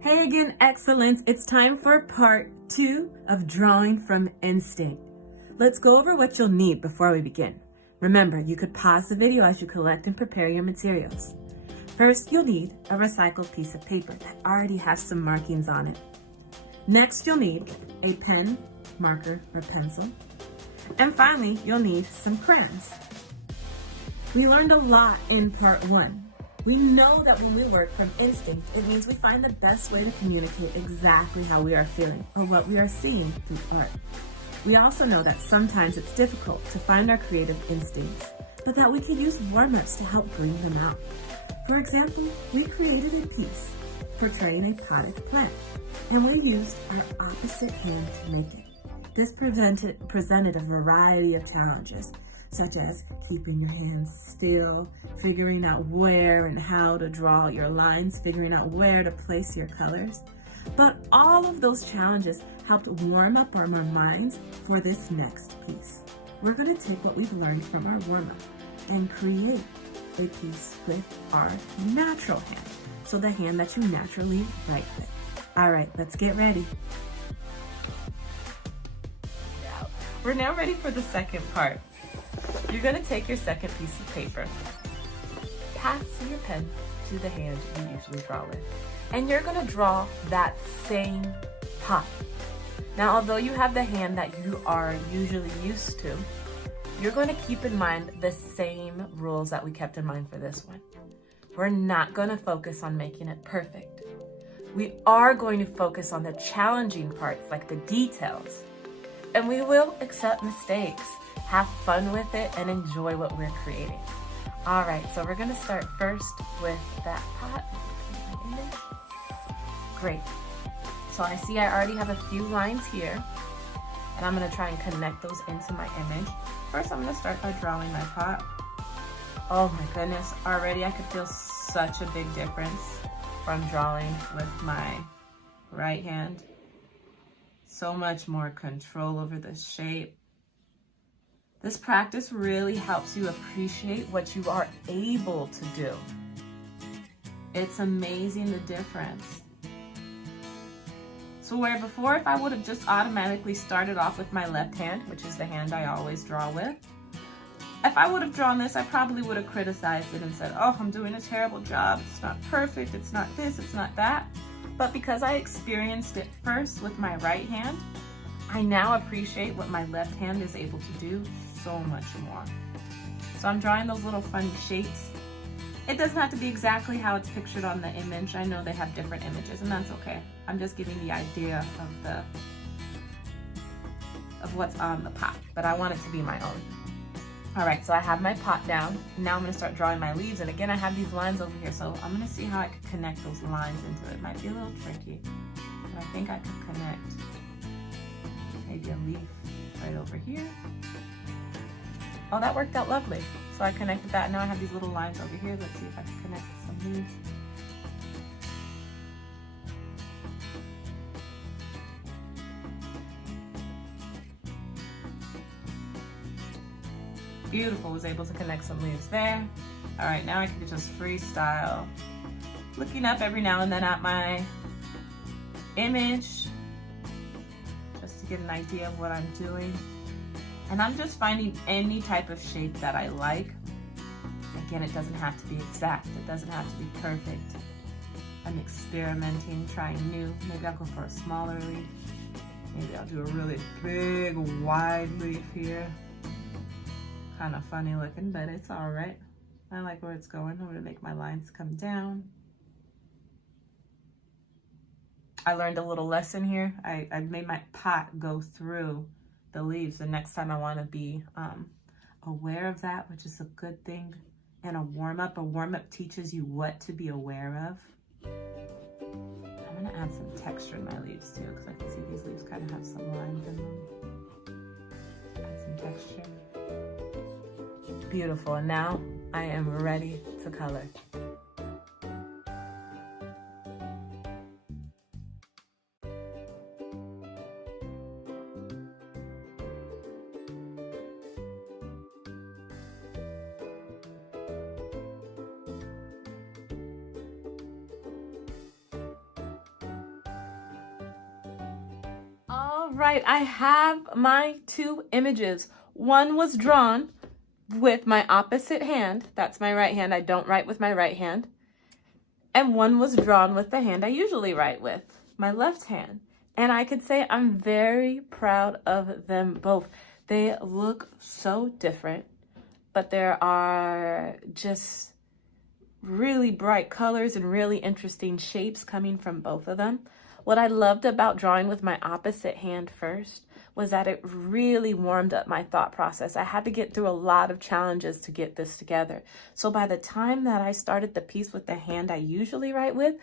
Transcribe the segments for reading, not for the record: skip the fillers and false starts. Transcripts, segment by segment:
Hey again, excellence. It's time for part 2 of drawing from instinct. Let's go over what you'll need before we begin. Remember, you could pause the video as you collect and prepare your materials. First, you'll need a recycled piece of paper that already has some markings on it. Next, you'll need a pen, marker, or pencil. And finally, you'll need some crayons. We learned a lot in part 1. We know that when we work from instinct, it means we find the best way to communicate exactly how we are feeling or what we are seeing through art. We also know that sometimes it's difficult to find our creative instincts, but that we can use warm-ups to help bring them out. For example, we created a piece portraying a potted plant, and we used our opposite hand to make it. This presented a variety of challenges, such as keeping your hands still, figuring out where and how to draw your lines, figuring out where to place your colors. But all of those challenges helped warm up our minds for this next piece. We're going to take what we've learned from our warm-up and create a piece with our natural hand, so the hand that you naturally write with. All right, let's get ready. We're now ready for the second part. You're going to take your second piece of paper, pass your pen to the hand you usually draw with, and you're going to draw that same pot. Now, although you have the hand that you are usually used to, you're going to keep in mind the same rules that we kept in mind for this one. We're not going to focus on making it perfect. We are going to focus on the challenging parts, like the details, and we will accept mistakes. Have fun with it and enjoy what we're creating. All right, so we're gonna start first with that pot. Great. So I see I already have a few lines here, and I'm gonna try and connect those into my image. First, I'm gonna start by drawing my pot. Oh my goodness, already I could feel such a big difference from drawing with my right hand. So much more control over the shape. This practice really helps you appreciate what you are able to do. It's amazing the difference. So where before, if I would have just automatically started off with my left hand, which is the hand I always draw with, if I would have drawn this, I probably would have criticized it and said, oh, I'm doing a terrible job. It's not perfect. It's not this, it's not that. But because I experienced it first with my right hand, I now appreciate what my left hand is able to do so much more. So I'm drawing those little funny shapes. It doesn't have to be exactly how it's pictured on the image. I know they have different images, and that's okay. I'm just giving the idea of what's on the pot, but I want it to be my own. All right, so I have my pot down. Now I'm gonna start drawing my leaves, and again, I have these lines over here, so I'm gonna see how I could connect those lines into it. Might be a little tricky, but I think I could connect maybe a leaf right over here. Oh, that worked out lovely. So I connected that. Now I have these little lines over here. Let's see if I can connect some leaves. Beautiful, was able to connect some leaves there. All right, now I can just freestyle. Looking up every now and then at my image, just to get an idea of what I'm doing. And I'm just finding any type of shape that I like. Again, it doesn't have to be exact. It doesn't have to be perfect. I'm experimenting, trying new. Maybe I'll go for a smaller leaf. Maybe I'll do a really big, wide leaf here. Kind of funny looking, but it's all right. I like where it's going. I'm gonna make my lines come down. I learned a little lesson here. I made my pot go through the leaves. The next time I want to be aware of that, which is a good thing. And a warm-up teaches you what to be aware of. I'm gonna add some texture in my leaves too, because I can see these leaves kind of have some lines in them. Add some texture. Beautiful, and now I am ready to color. right, I have my two images. One was drawn with my opposite hand. That's my right hand. I don't write with my right hand. And one was drawn with the hand I usually write with, my left hand. And I could say I'm very proud of them both. They look so different, but there are just really bright colors and really interesting shapes coming from both of them. What I loved about drawing with my opposite hand first was that it really warmed up my thought process. I had to get through a lot of challenges to get this together. So by the time that I started the piece with the hand I usually write with,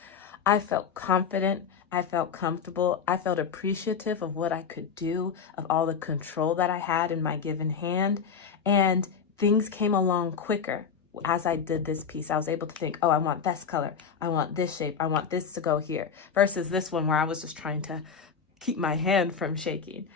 I felt confident, I felt comfortable, I felt appreciative of what I could do, of all the control that I had in my given hand, and things came along quicker. As I did this piece, I was able to think, oh, I want this color, I want this shape, I want this to go here, versus this one where I was just trying to keep my hand from shaking.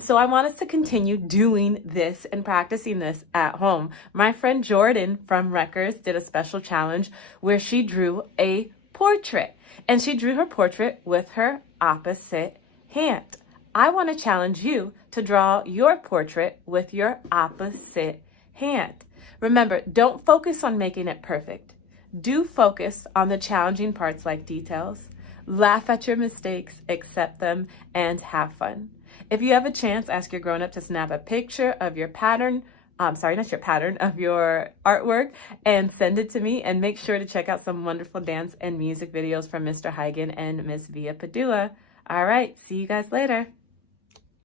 So I want us to continue doing this and practicing this at home. My friend Jordan from Rutgers did a special challenge where she drew a portrait, and she drew her portrait with her opposite hand. I want to challenge you to draw your portrait with your opposite hand. Remember, don't focus on making it perfect. Do focus on the challenging parts like details. Laugh at your mistakes, accept them, and have fun. If you have a chance, ask your grown-up to snap a picture of your pattern, of your artwork, and send it to me. And make sure to check out some wonderful dance and music videos from Mr. Huygen and Miss Via Padua. All right, see you guys later.